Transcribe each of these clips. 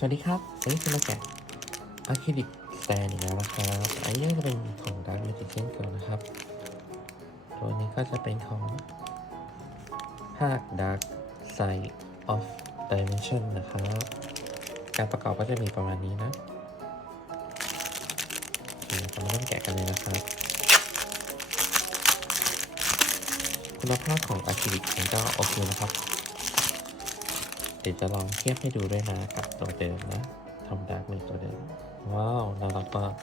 สวัสดีครับวันนี้จะมาแกะอะคริลิกสแตนอีกแล้วนะครับอันนี้จะเป็นของ Dark Magician Girl นะครับ ตัวนี้ก็จะเป็นของภาค Dark Side of Dimension นะครับ การประกอบก็จะมีประมาณนี้นะเคเรามาเริ่มแกะกันเลยนะครับ คุณภาพของอะคริลิกมันก็โอเคนะครับ เดี๋ยวจะลองเทียบให้ดูด้วยนะกับตัวเดิมนะทำดาร์กเลยตัวเดิม ว้าว น่ารักมาก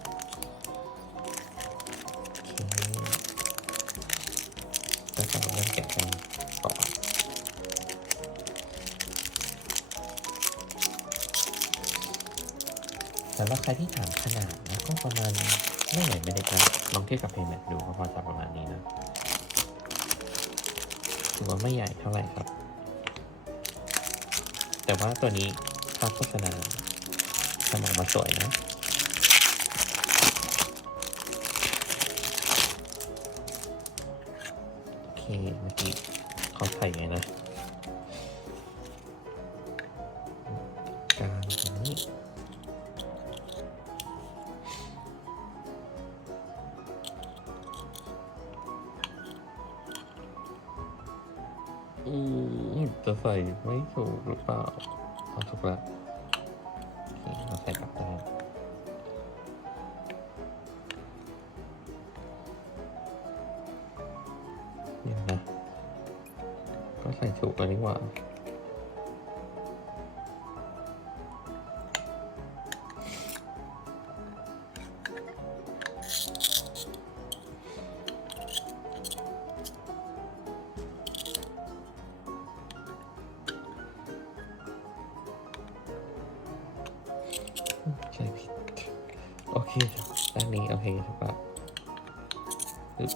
โอเคก็จะมาเริ่มแกะกันก่อนสำหรับใครที่ถามขนาดนะก็ประมาณไม่ใหญ่ไม่เล็กนะลองเทียบกับเพย์แมทดูก็พอจะประมาณนี้นะถือว่าไม่ใหญ่เท่าไหร่ครับ แต่ว่าตัวนี้ภาพโฆษณาทำออกมาสวยนะ โอเค เมื่อกี้เขาใส่ไงนะการนี้อืม จะใส่ไม่ถูกหรือเปล่าเอาถูกแล้วโอเคเราใส่กลับได้เดี๋ยวนะก็ใส่ถูกกันดีกว่า ใช่ผิดโอเคด้านนี้โอเคถูกปะปึ๊บ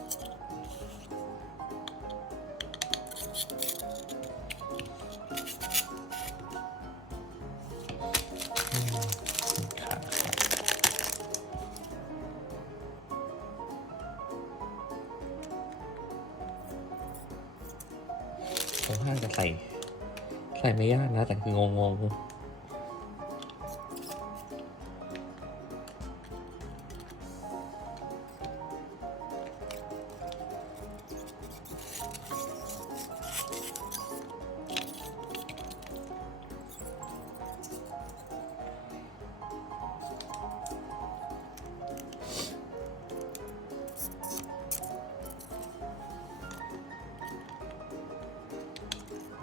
อืมขาขาผมว่าจะใส่ ใส่ไม่ยากนะ แต่คืองงง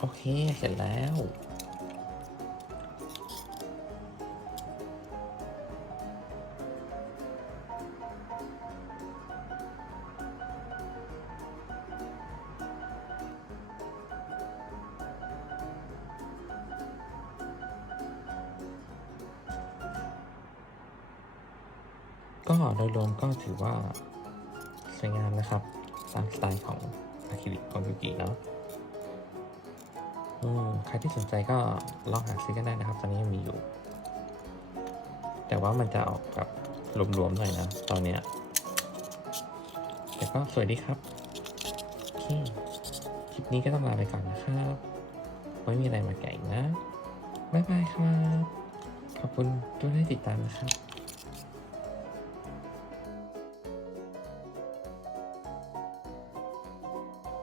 โอเค เสร็จแล้ว ก็โดยรวมก็ถือว่าสวยงามนะครับ ตามสไตล์ของอะคริลิกของยูกิเนาะ ใครที่สนใจก็ลองหาซื้อกันได้นะครับ ตอนนี้ยังมีอยู่ แต่ว่ามันจะออกกับรวมๆหน่อยนะ ตอนเนี้ยแต่ก็สวยดีครับโอเคคลิปนี้ก็ต้องลาไปก่อนนะครับ ไม่มีอะไรมาแกะอีกนะ บ๊ายบายครับ ขอบคุณทุกท่านที่ติดตามนะครับ